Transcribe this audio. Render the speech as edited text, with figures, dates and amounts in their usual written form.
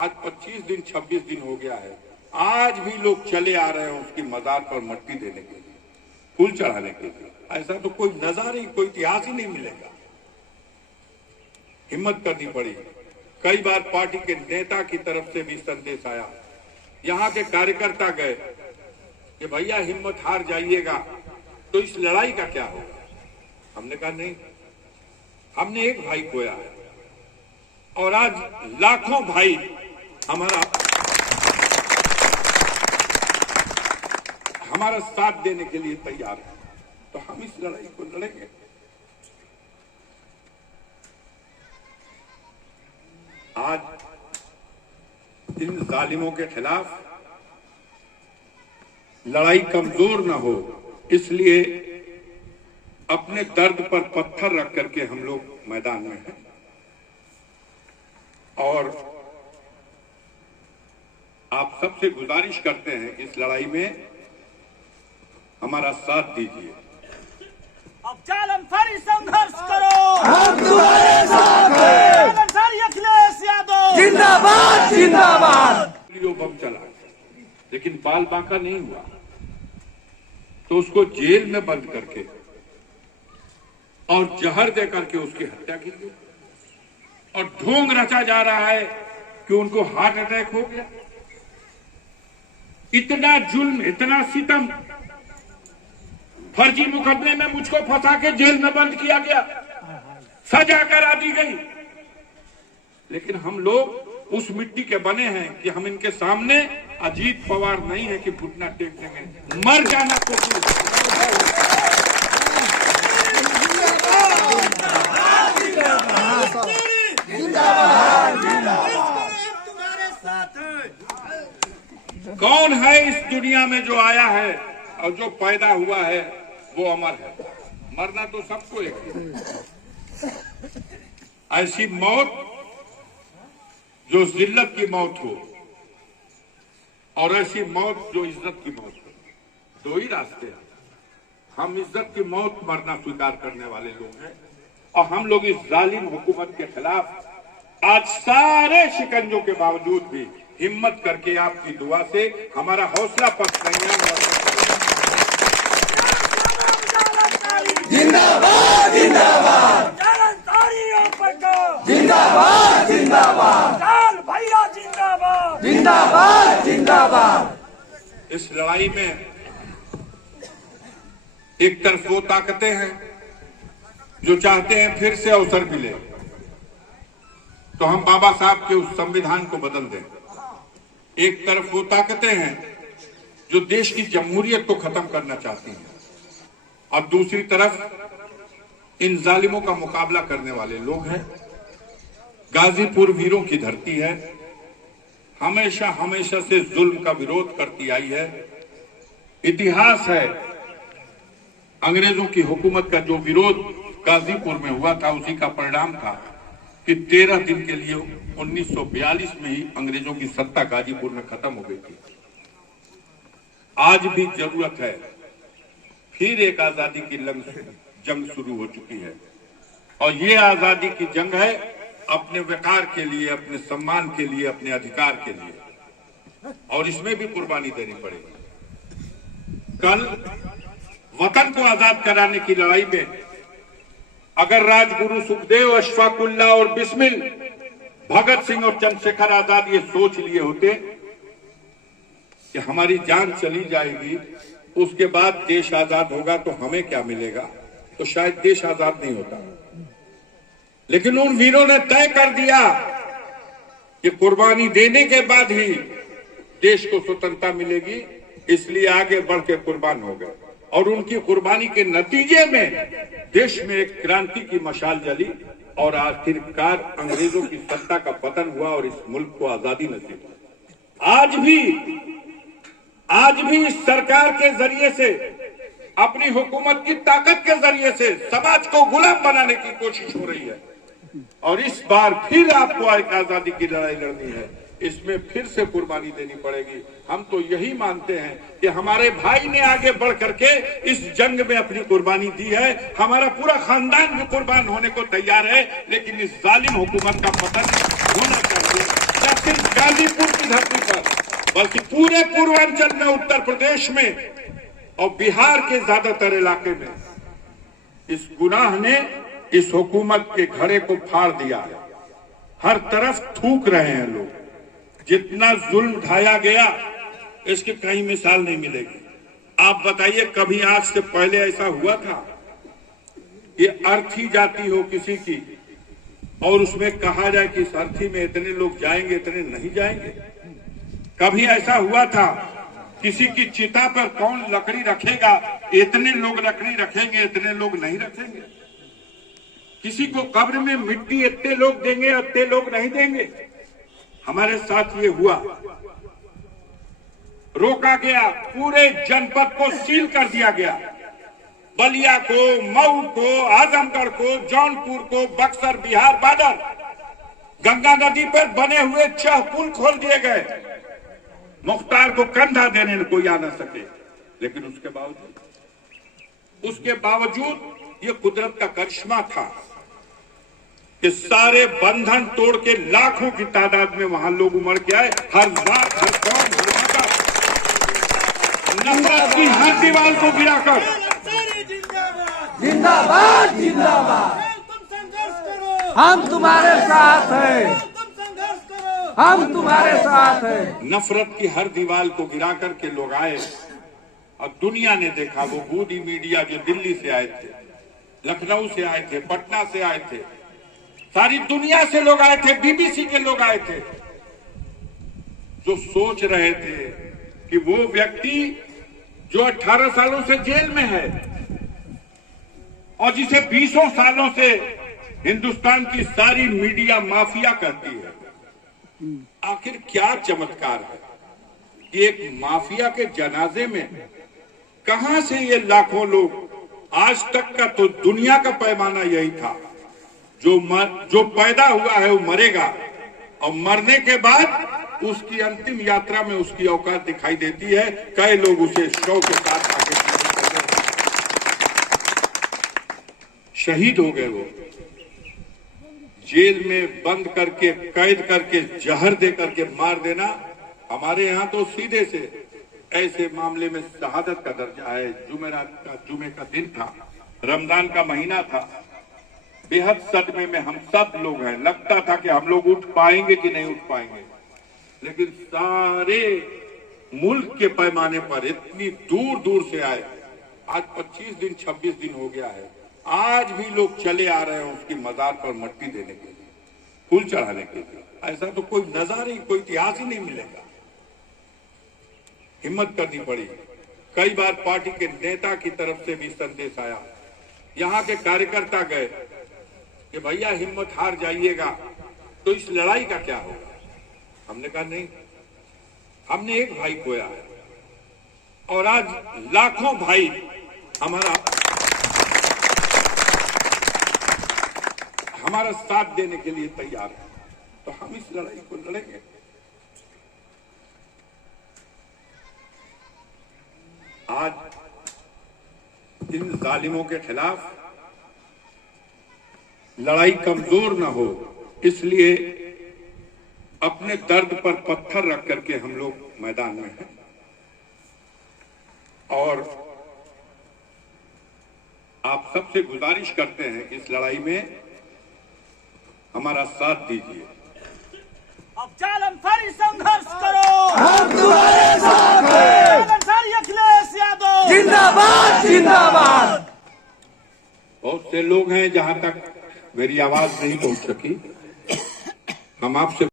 आज 25 दिन 26 दिन हो गया है, आज भी लोग चले आ रहे हैं उसकी मजार पर मट्टी देने के लिए, फूल चढ़ाने के लिए। ऐसा तो कोई नजारा ही, कोई इतिहास ही नहीं मिलेगा। हिम्मत करनी पड़ी। कई बार पार्टी के नेता की तरफ से भी संदेश आया, यहाँ के कार्यकर्ता गए कि भैया हिम्मत हार जाइएगा तो इस लड़ाई का क्या होगा। हमने कहा नहीं, हमने एक भाई खोया है और आज लाखों भाई हमारा साथ देने के लिए तैयार है, तो हम इस लड़ाई को लड़ेंगे। आज इन जालिमों के खिलाफ लड़ाई कमजोर न हो, इसलिए अपने दर्द पर पत्थर रख करके हम लोग मैदान में हैं और आप सबसे गुजारिश करते हैं इस लड़ाई में हमारा साथ दीजिए। अब जालम सारी संघर्ष करो, हम तुम्हारे साथ हैं। जालम सारी अखिलेश यादव जिंदाबाद जिंदाबाद। बम चला लेकिन बाल बांका नहीं हुआ, तो उसको जेल में बंद करके और जहर दे करके उसकी हत्या की गई और ढोंग रचा जा रहा है कि उनको हार्ट अटैक हो गया। इतना जुल्म, इतना सितम, फर्जी मुकदमे में मुझको फंसा के जेल में बंद किया गया, सजा करा दी गई। लेकिन हम लोग उस मिट्टी के बने हैं कि हम इनके सामने अजीत पवार नहीं है कि घुटना टेक देंगे, मर जाना कोशिश। कौन है इस दुनिया में जो आया है और जो पैदा हुआ है वो अमर है। मरना तो सबको एक है। ऐसी मौत जो जिल्लत की मौत हो और ऐसी मौत जो इज्जत की मौत हो, दो ही रास्ते हैं। हम इज्जत की मौत मरना स्वीकार करने वाले लोग हैं और हम लोग इस जालिम हुकूमत के खिलाफ आज सारे शिकंजों के बावजूद भी हिम्मत करके आपकी दुआ से हमारा हौसला पस्त नहीं है। जिंदाबाद जिंदाबाद जिंदाबाद जिंदाबाद भैया जिंदाबाद जिंदाबाद जिंदाबाद। इस लड़ाई में एक तरफ वो ताकतें हैं जो चाहते हैं फिर से अवसर मिले तो हम बाबा साहब के उस संविधान को बदल दें। एक तरफ वो ताकतें हैं जो देश की जमहूरियत को खत्म करना चाहती हैं और दूसरी तरफ इन जालिमों का मुकाबला करने वाले लोग हैं। गाजीपुर वीरों की धरती है, हमेशा हमेशा से जुल्म का विरोध करती आई है। इतिहास है, अंग्रेजों की हुकूमत का जो विरोध गाजीपुर में हुआ था उसी का परिणाम था कि 13 दिन के लिए 1942 में ही अंग्रेजों की सत्ता गाजीपुर में खत्म हो गई थी। आज भी जरूरत है, फिर एक आजादी की जंग शुरू हो चुकी है और ये आजादी की जंग है अपने वकार के लिए, अपने सम्मान के लिए, अपने अधिकार के लिए, और इसमें भी कुर्बानी देनी पड़ेगी। कल वतन को आजाद कराने की लड़ाई में अगर राजगुरु सुखदेव, अशफाकुल्ला और बिस्मिल, भगत सिंह और चंद्रशेखर आजाद ये सोच लिए होते कि हमारी जान चली जाएगी उसके बाद देश आजाद होगा तो हमें क्या मिलेगा, तो शायद देश आजाद नहीं होता। लेकिन उन वीरों ने तय कर दिया कि कुर्बानी देने के बाद ही देश को स्वतंत्रता मिलेगी, इसलिए आगे बढ़ के कुर्बान हो गए और उनकी कुर्बानी के नतीजे में देश में एक क्रांति की मशाल जली और आखिरकार अंग्रेजों की सत्ता का पतन हुआ और इस मुल्क को आजादी नसीब हुई। आज भी इस सरकार के जरिए से, अपनी हुकूमत की ताकत के जरिए से समाज को गुलाम बनाने की कोशिश हो रही है और इस बार फिर आपको एक आजादी की लड़ाई लड़नी है, इसमें फिर से कुर्बानी देनी पड़ेगी। हम तो यही मानते हैं कि हमारे भाई ने आगे बढ़ करके इस जंग में अपनी कुर्बानी दी है, हमारा पूरा खानदान भी कुर्बान होने को तैयार है, लेकिन इस जालिम हुकूमत का पतन होना चाहिए। न सिर्फ गाजीपुर की धरती पर बल्कि पूरे पूर्वांचल में, उत्तर प्रदेश में और बिहार के ज्यादातर इलाके में इस गुनाह ने इस हुकूमत के घड़े को फाड़ दिया है। हर तरफ थूक रहे हैं लोग। जितना जुल्म ढाया गया इसकी कहीं मिसाल नहीं मिलेगी। आप बताइए, कभी आज से पहले ऐसा हुआ था? ये अर्थी जाति हो किसी की और उसमें कहा जाए कि इस अर्थी में इतने लोग जाएंगे, इतने नहीं जाएंगे? कभी ऐसा हुआ था? किसी की चिता पर कौन लकड़ी रखेगा, इतने लोग लकड़ी रखेंगे, इतने लोग नहीं रखेंगे? किसी को कब्र में मिट्टी इतने लोग देंगे, इतने लोग नहीं देंगे? हमारे साथ ये हुआ। रोका गया, पूरे जनपद को सील कर दिया गया। बलिया को, मऊ को, आजमगढ़ को, जौनपुर को, बक्सर, बिहार बॉर्डर, गंगा नदी पर बने हुए 6 पुल खोल दिए गए। मुख्तार को कंधा देने में कोई आ न सके। लेकिन उसके बावजूद ये कुदरत का करिश्मा था कि सारे बंधन तोड़ के लाखों की तादाद में वहां लोग उमड़ के आए। हर बात, हर कौम, हर मजहब, नफरत की हर दीवार को गिराकर जिंदाबाद जिंदाबाद, तुम संघर्ष करो, हम तुम्हारे साथ हैं, तुम संघर्ष करो, हम तुम्हारे साथ हैं। नफरत की हर दीवार को गिरा करके लोग आए और दुनिया ने देखा। वो बूढ़ी मीडिया जो दिल्ली से आए थे, लखनऊ से आए थे, पटना से आए थे, सारी दुनिया से लोग आए थे, बीबीसी के लोग आए थे, जो सोच रहे थे कि वो व्यक्ति जो 18 सालों से जेल में है और जिसे 20 सालों से हिंदुस्तान की सारी मीडिया माफिया कहती है, आखिर क्या चमत्कार है कि एक माफिया के जनाजे में कहां से ये लाखों लोग? आज तक का तो दुनिया का पैमाना यही था, जो पैदा हुआ है वो मरेगा और मरने के बाद उसकी अंतिम यात्रा में उसकी औकात दिखाई देती है। कई लोग उसे शव के साथ आके शहीद हो गए। वो जेल में बंद करके, कैद करके, जहर दे करके मार देना। हमारे यहाँ तो सीधे से ऐसे मामले में शहादत का दर्जा है। जुमे का दिन था, रमजान का महीना था, बेहद सदमे में हम सब लोग हैं। लगता था कि हम लोग उठ पाएंगे कि नहीं उठ पाएंगे, लेकिन सारे मुल्क के पैमाने पर इतनी दूर दूर से आए। आज 25 दिन 26 दिन हो गया है, आज भी लोग चले आ रहे हैं उसकी मजार पर मट्टी देने के लिए, फूल चढ़ाने के लिए। ऐसा तो कोई नजारा ही, कोई इतिहास ही नहीं मिलेगा। हिम्मत करनी पड़ी। कई बार पार्टी के नेता की तरफ से भी संदेश आया, यहाँ के कार्यकर्ता गए कि भैया हिम्मत हार जाइएगा तो इस लड़ाई का क्या होगा? हमने कहा नहीं, हमने एक भाई खोया है और आज लाखों भाई हमारा साथ देने के लिए तैयार है, तो हम इस लड़ाई को लड़ेंगे। आज इन जालिमों के खिलाफ लड़ाई कमजोर न हो, इसलिए अपने दर्द पर पत्थर रख करके हम लोग मैदान में हैं और आप सबसे गुजारिश करते हैं कि इस लड़ाई में हमारा साथ दीजिए। अब जालम फरी संघर्ष करो, हम तुम्हारे साथ हैं। जालमफरी अखिलेश यादव जिंदाबाद जिंदाबाद। बहुत से लोग हैं जहां तक मेरी आवाज नहीं पहुंच सकी, हम आपसे